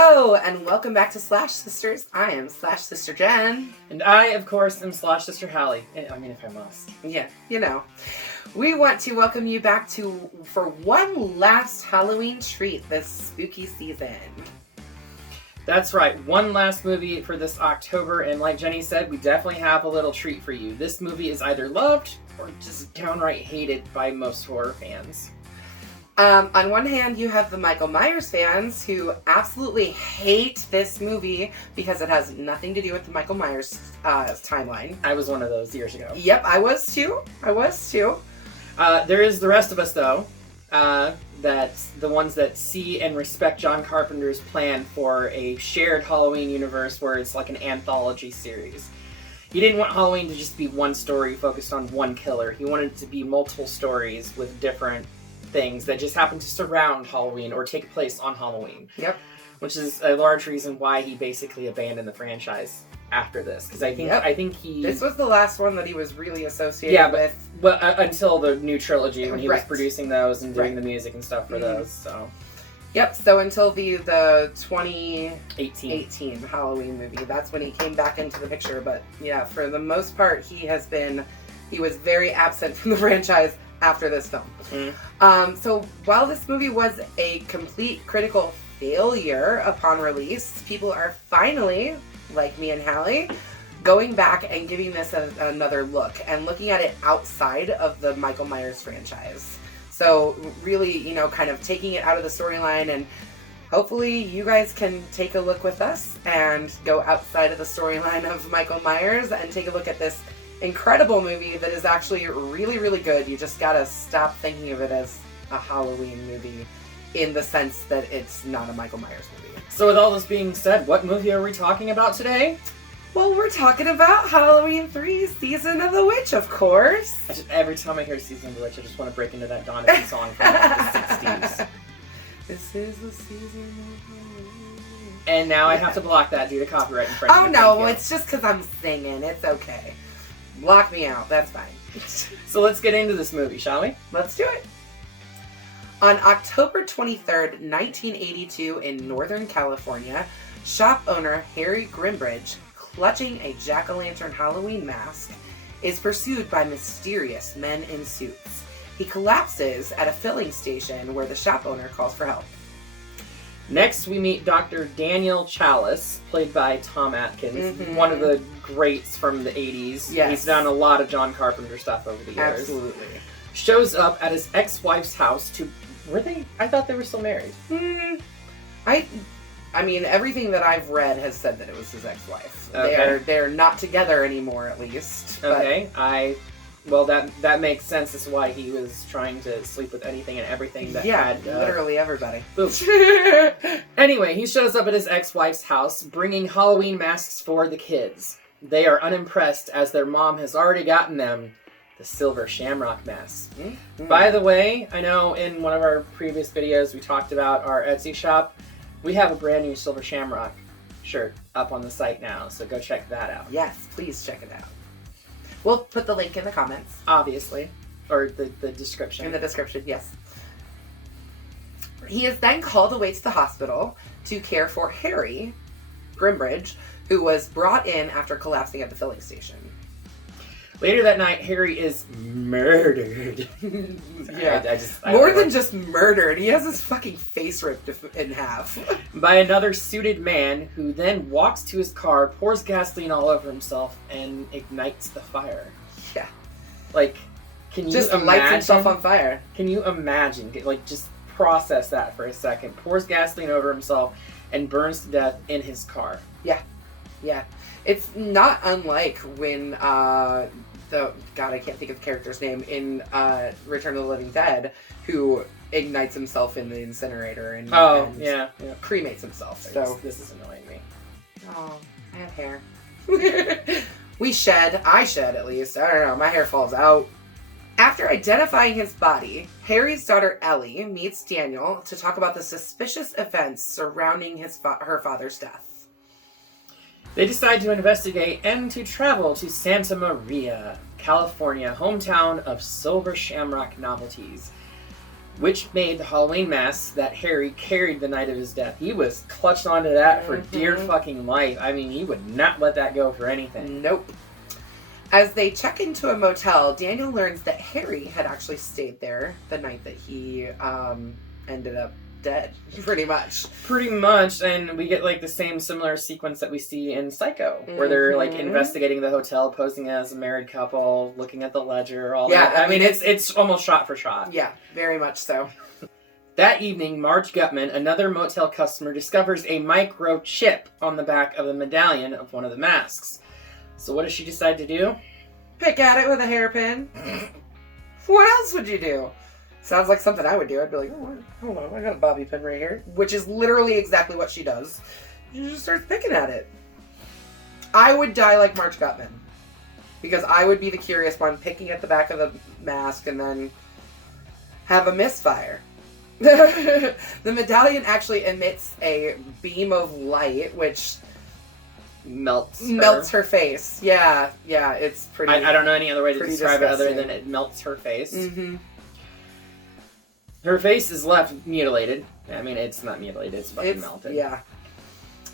Hello, and welcome back to Slash Sisters. I am Slash Sister Jen. And I, of course, am Slash Sister Hallie. I mean, if I must. Yeah, you know. We want to welcome you back for one last Halloween treat this spooky season. That's right, one last movie for this October, and like Jenny said, we definitely have a little treat for you. This movie is either loved or just downright hated by most horror fans. On one hand, you have the Michael Myers fans who absolutely hate this movie because it has nothing to do with the Michael Myers timeline. I was one of those years ago. Yep, I was too. There is the rest of us, though. That's the ones that see and respect John Carpenter's plan for a shared Halloween universe where it's like an anthology series. He didn't want Halloween to just be one story focused on one killer. He wanted it to be multiple stories with different things that just happen to surround Halloween or take place on Halloween. Yep. Which is a large reason why he basically abandoned the franchise after this. Because I think he... This was the last one that he was really associated with. But until the new trilogy, when he was producing those and doing the music and stuff for those, so... Yep, so until the 2018 Halloween movie, that's when he came back into the picture. But yeah, for the most part, he was very absent from the franchise after this film. So while this movie was a complete critical failure upon release, people are finally, like me and Hallie, going back and giving this another look and looking at it outside of the Michael Myers franchise. So really, kind of taking it out of the storyline, and hopefully you guys can take a look with us and go outside of the storyline of Michael Myers and take a look at this incredible movie that is actually really, really good. You just gotta stop thinking of it as a Halloween movie in the sense that it's not a Michael Myers movie. So with all this being said, what movie are we talking about today? Well, we're talking about Halloween 3, Season of the Witch, of course. Every time I hear Season of the Witch, I just want to break into that Donovan song from the 60s. This is the season of Halloween. And now I have to block that due to copyright infringement. Oh no, it's just because I'm singing. It's okay. Block me out. That's fine. So let's get into this movie, shall we? Let's do it. On October 23rd, 1982, in Northern California, shop owner Harry Grimbridge, clutching a jack-o'-lantern Halloween mask, is pursued by mysterious men in suits. He collapses at a filling station where the shop owner calls for help. Next, we meet Dr. Daniel Chalice, played by Tom Atkins, one of the greats from the 80s. Yes. He's done a lot of John Carpenter stuff over the years. Absolutely. Shows up at his ex-wife's house to... Were they? I thought they were still married. I mean, everything that I've read has said that it was his ex-wife. Okay. They're not together anymore, at least. Okay, Well, that makes sense as to why he was trying to sleep with anything and everything that had... literally everybody. Anyway, he shows up at his ex-wife's house, bringing Halloween masks for the kids. They are unimpressed, as their mom has already gotten them the silver shamrock masks. By the way, I know in one of our previous videos we talked about our Etsy shop. We have a brand new silver shamrock shirt up on the site now, so go check that out. Yes, please check it out. We'll put the link in the comments. Obviously. Or the description. In the description, yes. He is then called away to the hospital to care for Harry Grimbridge, who was brought in after collapsing at the filling station. Later that night, Harry is murdered. More than just murdered. He has his fucking face ripped in half. By another suited man, who then walks to his car, pours gasoline all over himself, and ignites the fire. Yeah. Like, can you just imagine? Lights himself on fire. Can you imagine? Like, just process that for a second. Pours gasoline over himself and burns to death in his car. Yeah. Yeah. It's not unlike when, I can't think of the character's name, in Return of the Living Dead, who ignites himself in the incinerator and cremates himself. So this is annoying me. Oh, I have hair. I shed at least. I don't know, my hair falls out. After identifying his body, Harry's daughter Ellie meets Daniel to talk about the suspicious events surrounding her father's death. They decide to investigate and to travel to Santa Maria, California, hometown of Silver Shamrock Novelties. which made the Halloween mask that Harry carried the night of his death. He was clutched onto that for dear fucking life. I mean, he would not let that go for anything. Nope. As they check into a motel, Daniel learns that Harry had actually stayed there the night that he ended up dead, pretty much. Pretty much, and we get like the same similar sequence that we see in Psycho, where they're like investigating the hotel, posing as a married couple, looking at the ledger, all that. I mean, it's almost shot for shot. Yeah, very much so. That evening, Marge Gutman, another motel customer, discovers a microchip on the back of the medallion of one of the masks. So what does she decide to do? Pick at it with a hairpin. What else would you do? Sounds like something I would do. I'd be like, oh, hold on, I got a bobby pin right here. Which is literally exactly what she does. She just starts picking at it. I would die like Marge Gutman. Because I would be the curious one picking at the back of the mask and then have a misfire. The medallion actually emits a beam of light, which melts her face. Yeah, it's pretty. I don't know any other way to describe disgusting. it other than it melts her face. Mm-hmm. Her face is left mutilated. I mean, it's not mutilated; it's fucking melted. Yeah.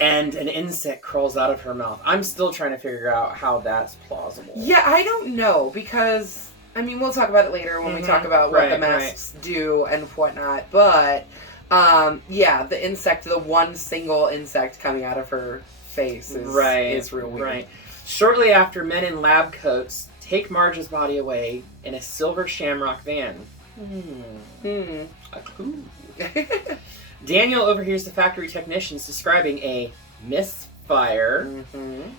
And an insect crawls out of her mouth. I'm still trying to figure out how that's plausible. Yeah, I don't know because I mean we'll talk about it later when we talk about what the masks do and whatnot. But the insect, the one single insect coming out of her face is real weird. Right. Shortly after, men in lab coats take Marge's body away in a silver shamrock van. A clue. Daniel overhears the factory technicians describing a misfire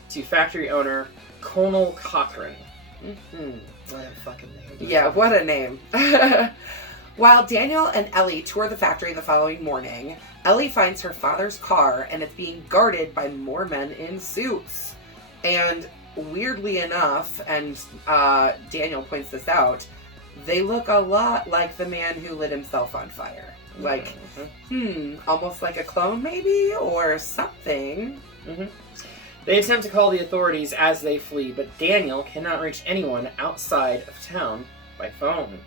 to factory owner Conal Cochran. What a fucking name. Yeah, what a name. While Daniel and Ellie tour the factory the following morning, Ellie finds her father's car and it's being guarded by more men in suits. And weirdly enough, and Daniel points this out, they look a lot like the man who lit himself on fire. Like, almost like a clone maybe, or something. They attempt to call the authorities as they flee, but Daniel cannot reach anyone outside of town by phone.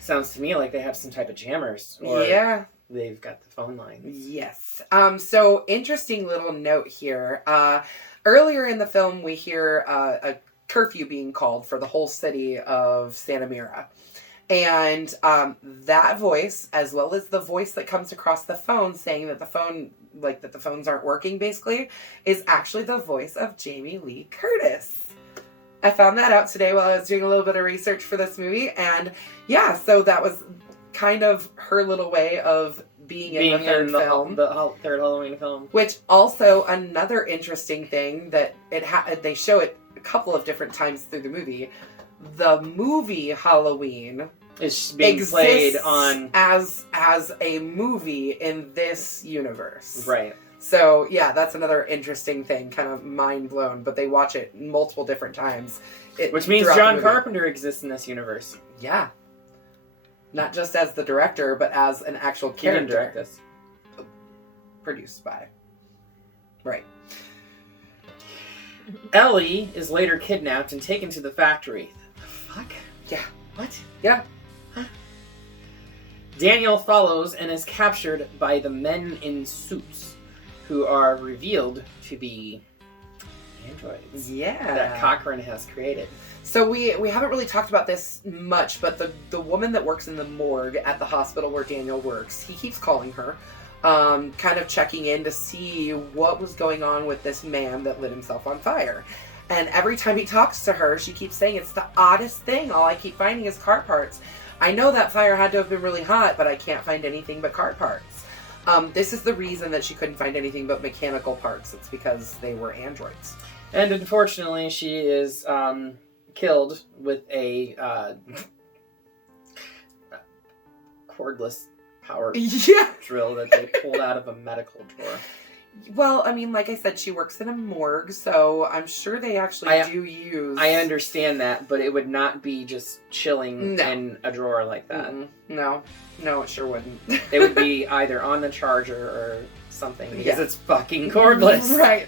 Sounds to me like they have some type of jammers. Or they've got the phone lines. Yes. So, interesting little note here. Earlier in the film, we hear a curfew being called for the whole city of Santa Mira. And that voice, as well as the voice that comes across the phone saying that the phones aren't working, basically, is actually the voice of Jamie Lee Curtis. I found that out today while I was doing a little bit of research for this movie. And yeah, so that was kind of her little way of being in the third film. The third Halloween film. Which also, another interesting thing that they show it a couple of different times through the movie. The movie Halloween is being played on as a movie in this universe. Right. So, yeah, that's another interesting thing, kind of mind blown, but they watch it multiple different times. Which means John Carpenter exists in this universe. Yeah. Not just as the director, but as an actual character. He didn't direct this. Produced by. Right. Ellie is later kidnapped and taken to the factory. The fuck? Yeah. What? Yeah. Huh? Daniel follows and is captured by the men in suits, who are revealed to be androids. Yeah. That Cochran has created. So we haven't really talked about this much, but the woman that works in the morgue at the hospital where Daniel works, he keeps calling her, kind of checking in to see what was going on with this man that lit himself on fire. And every time he talks to her, she keeps saying, it's the oddest thing. All I keep finding is car parts. I know that fire had to have been really hot, but I can't find anything but car parts. This is the reason that she couldn't find anything but mechanical parts. It's because they were androids. And unfortunately, she is killed with a cordless power drill that they pulled out of a medical drawer. Well, I mean, like I said, she works in a morgue, so I'm sure they actually do use... I understand that, but it would not be just chilling in a drawer like that. No, it sure wouldn't. It would be either on the charger or something, because it's fucking cordless. Right.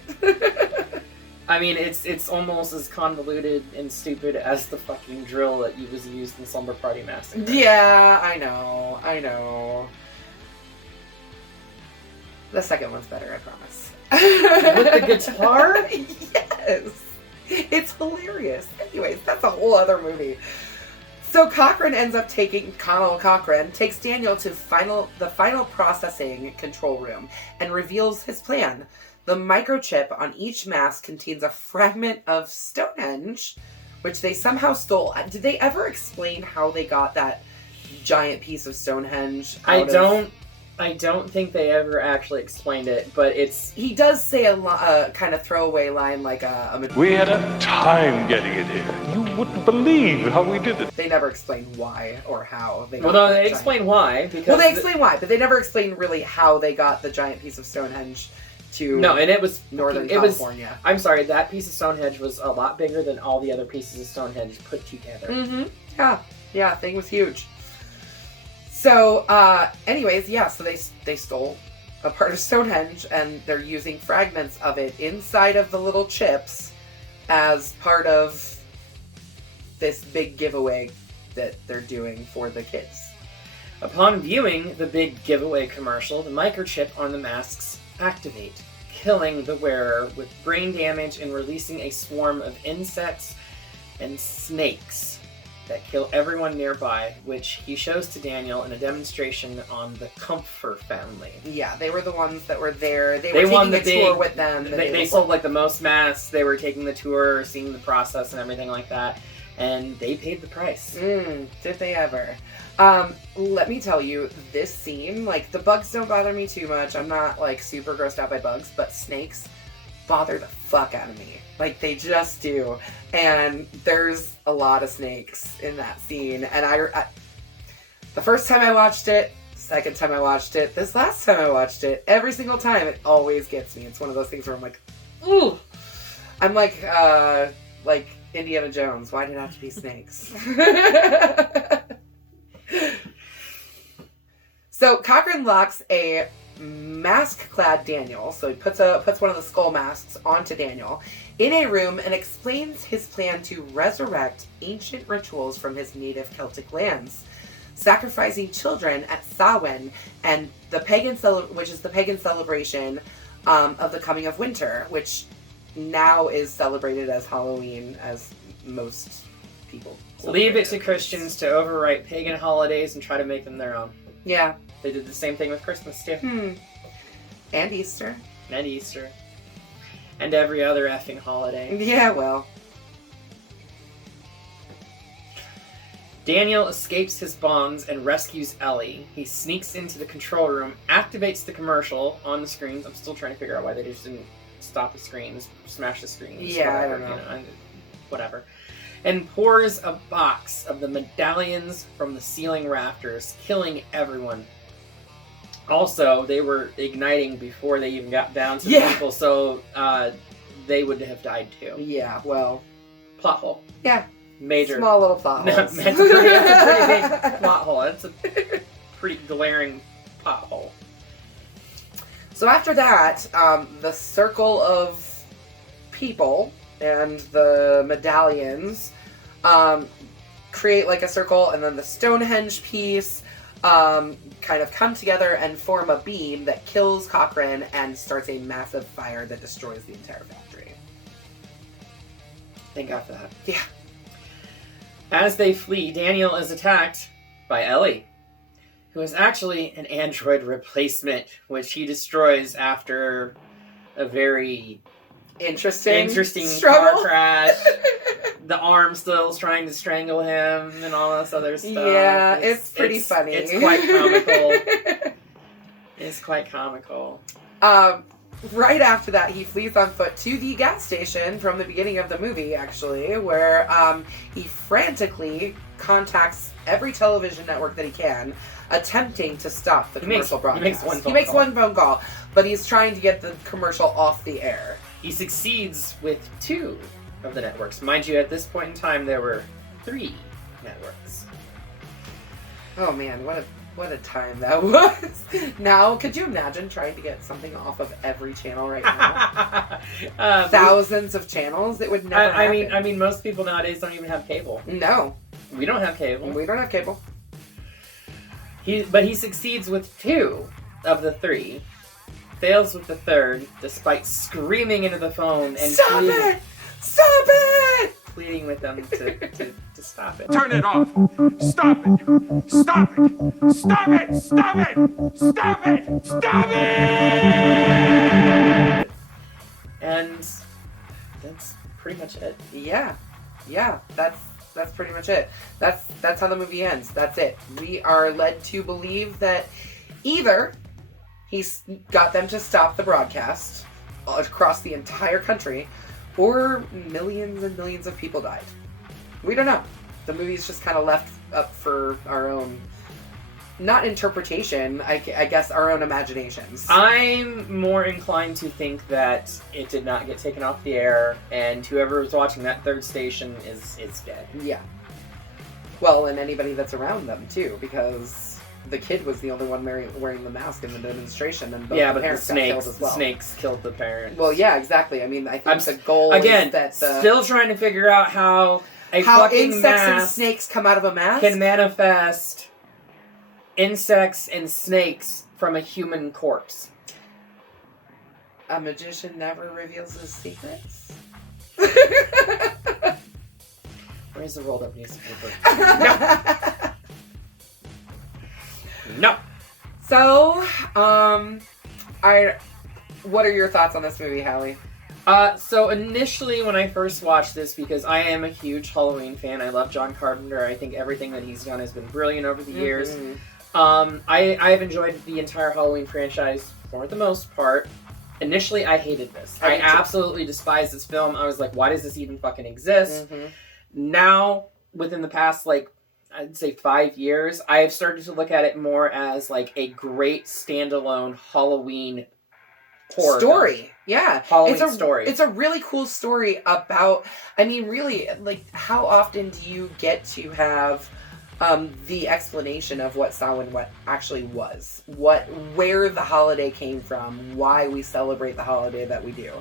I mean, it's almost as convoluted and stupid as the fucking drill that was used in Slumber Party Massacre. Yeah, I know. The second one's better, I promise. With the guitar? Yes. It's hilarious. Anyways, that's a whole other movie. So Connell Cochran takes Daniel to the final processing control room and reveals his plan. The microchip on each mask contains a fragment of Stonehenge, which they somehow stole. Did they ever explain how they got that giant piece of Stonehenge? I don't think they ever actually explained it, but he does say a kind of throwaway line like we had a time getting it here. You wouldn't believe how we did it. They never explain why or how they got Well, no, they explain why. Well, they explain why, but they never explain really how they got the giant piece of Stonehenge to and it was Northern California. I'm sorry, that piece of Stonehenge was a lot bigger than all the other pieces of Stonehenge put together. Mm-hmm. Yeah, thing was huge. So, anyways, so they stole a part of Stonehenge, and they're using fragments of it inside of the little chips as part of this big giveaway that they're doing for the kids. Upon viewing the big giveaway commercial, the microchip on the masks activate, killing the wearer with brain damage and releasing a swarm of insects and snakes that kill everyone nearby, which he shows to Daniel in a demonstration on the Comfort family. Yeah, they were the ones that were there. They were taking the tour with them. They sold like the most masks. They were taking the tour, seeing the process and everything like that. And they paid the price. Did they ever? Let me tell you, this scene, like, the bugs don't bother me too much. I'm not, like, super grossed out by bugs, but snakes bother the fuck out of me. Like, they just do. And there's a lot of snakes in that scene. And I the first time I watched it, second time I watched it, this last time I watched it, every single time, it always gets me. It's one of those things where I'm like, ooh! I'm like Indiana Jones. Why did it have to be snakes? So Cochran locks a mask-clad Daniel, so he puts one of the skull masks onto Daniel, in a room and explains his plan to resurrect ancient rituals from his native Celtic lands, sacrificing children at Samhain and which is the pagan celebration of the coming of winter, which now is celebrated as Halloween, as most people leave it to Christians to overwrite pagan holidays and try to make them their own. Yeah. They did the same thing with Christmas, too. And Easter. And every other effing holiday. Yeah, well. Daniel escapes his bonds and rescues Ellie. He sneaks into the control room, activates the commercial on the screens. I'm still trying to figure out why they just didn't stop the screens, smash the screens. Yeah, whatever, I don't know. Whatever. And pours a box of the medallions from the ceiling rafters, killing everyone. Also, they were igniting before they even got down to the people, so they would have died too. Yeah, well. Plot hole. Yeah. Major. Small little plot holes. That's a pretty big plot hole. That's a pretty glaring plot hole. So after that, the circle of people and the medallions create like a circle, and then the Stonehenge piece kind of come together and form a beam that kills Cochran and starts a massive fire that destroys the entire factory. Thank God for that. Yeah. As they flee, Daniel is attacked by Ellie, who is actually an android replacement, which he destroys after a very interesting car crash. The arm still is trying to strangle him and all this other stuff. Yeah, it's pretty funny. It's quite comical. It's quite comical. Right after that, he flees on foot to the gas station from the beginning of the movie, actually, where he frantically contacts every television network that he can, attempting to stop the commercial broadcast. He makes one phone call, but he's trying to get the commercial off the air. He succeeds with 2 of the networks. Mind you, at this point in time, there were 3 networks. Oh man, what What a time that was. Now, could you imagine trying to get something off of every channel right now? Thousands of channels? It would never happen. I mean, most people nowadays don't even have cable. No. We don't have cable. We don't have cable. But he succeeds with 2 of the 3. Fails with the 3rd, despite screaming into the phone and Stop it! Stop it! pleading with them to stop it. Turn it off! Stop it! Stop it! Stop it! Stop it! Stop it! Stop it! And that's pretty much it. Yeah. That's pretty much it. That's how the movie ends. That's it. We are led to believe that either he's got them to stop the broadcast across the entire country, or millions and millions of people died. We don't know. The movie's just kind of left up for our own, not interpretation, I guess our own imaginations. I'm more inclined to think that it did not get taken off the air, and whoever was watching that 3rd station is dead. Yeah. Well, and anybody that's around them, too, because the kid was the only one wearing the mask in the demonstration, and both the parents got killed as well. The snakes killed the parents. Well, yeah, exactly. I mean, I think the goal is that still trying to figure out how fucking insects and mask snakes come out of a mask can manifest insects and snakes from a human corpse. A magician never reveals his secrets. Where's the rolled up newspaper? No. No. So, what are your thoughts on this movie, Hallie? So initially when I first watched this, because I am a huge Halloween fan, I love John Carpenter, I think everything that he's done has been brilliant over the years. I've enjoyed the entire Halloween franchise for the most part. Initially, I hated this. I absolutely despised this film. I was like, why does this even fucking exist? Now, within the past, I'd say 5 years, I have started to look at it more as, a great standalone Halloween horror story. Film. Yeah. Halloween story. It's a really cool story about, really, how often do you get to have the explanation of what Samhain actually was? Where the holiday came from, why we celebrate the holiday that we do.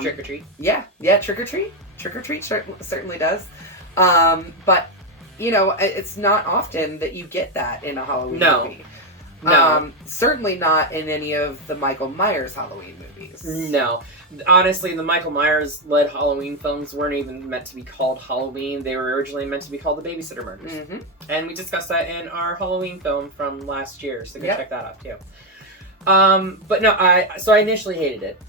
Trick or treat. Yeah, trick or treat. Trick or treat certainly does. But, it's not often that you get that in a Halloween movie. No. Certainly not in any of the Michael Myers Halloween movies. No. Honestly, the Michael Myers-led Halloween films weren't even meant to be called Halloween. They were originally meant to be called The Babysitter Murders. And we discussed that in our Halloween film from last year, so go check that out too. But no, I initially hated it.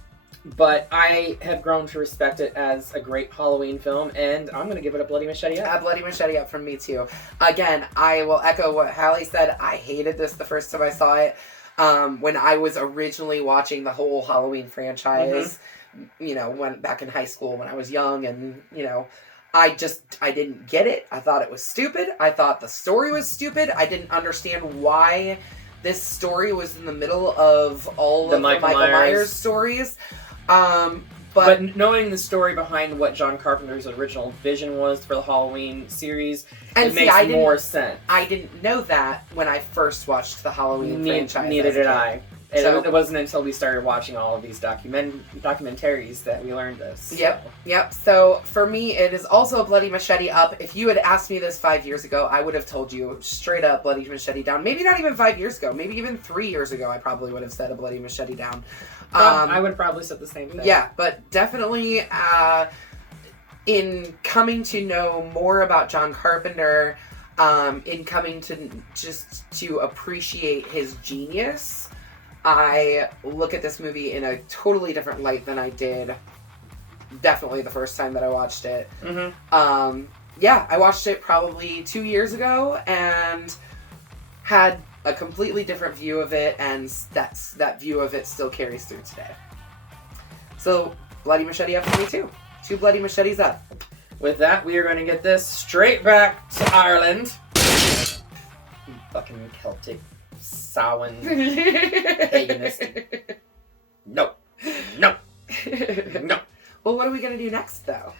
But I have grown to respect it as a great Halloween film, and I'm going to give it a Bloody Machete Up. A Bloody Machete Up from me, too. Again, I will echo what Hallie said. I hated this the first time I saw it. When I was originally watching the whole Halloween franchise, went back in high school when I was young, and, I didn't get it. I thought it was stupid. I thought the story was stupid. I didn't understand why this story was in the middle of all of the Michael Myers stories. But knowing the story behind what John Carpenter's original vision was for the Halloween series, it makes more sense. I didn't know that when I first watched the Halloween franchise. Neither did I. It wasn't until we started watching all of these documentaries that we learned this. Yep. So for me, it is also a Bloody Machete Up. If you had asked me this 5 years ago, I would have told you straight up Bloody Machete Down. Maybe not even 5 years ago. Maybe even 3 years ago, I probably would have said a Bloody Machete Down. I would have probably said the same thing. Yeah, but definitely in coming to know more about John Carpenter, in coming to appreciate his genius, I look at this movie in a totally different light than I did definitely the first time that I watched it. I watched it probably 2 years ago and had a completely different view of it, and that view of it still carries through today. So, Bloody Machete Up for me too. 2 Bloody Machetes up. With that, we are going to get this straight back to Ireland. Fucking Celtic, Samhain, paganist. No. Well, what are we going to do next, though?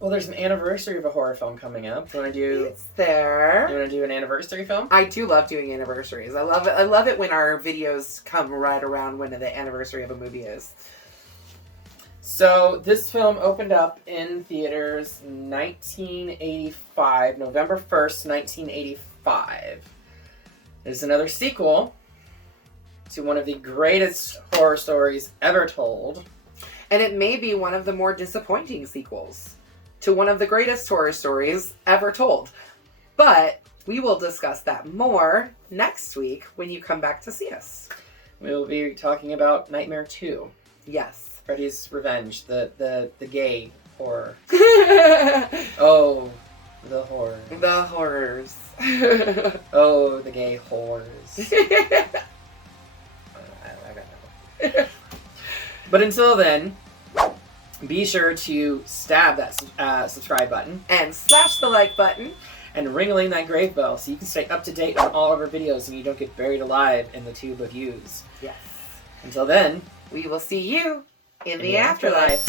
Well, there's an anniversary of a horror film coming up. You want to do? It's there. You want to do an anniversary film? I do love doing anniversaries. I love it. I love it when our videos come right around when the anniversary of a movie is. So this film opened up in theaters 1985, November 1st, 1985. There's another sequel to one of the greatest horror stories ever told. And it may be one of the more disappointing sequels to one of the greatest horror stories ever told. But we will discuss that more next week when you come back to see us. We'll be talking about Nightmare 2. Yes. Freddy's Revenge, the gay horror. Oh, the horror. The horrors. Oh, the gay horrors. I don't know. But until then, be sure to stab that subscribe button. And slash the like button. And ring-a-ling that grave bell so you can stay up to date on all of our videos and you don't get buried alive in the tube of views. Yes. Until then, we will see you in the afterlife.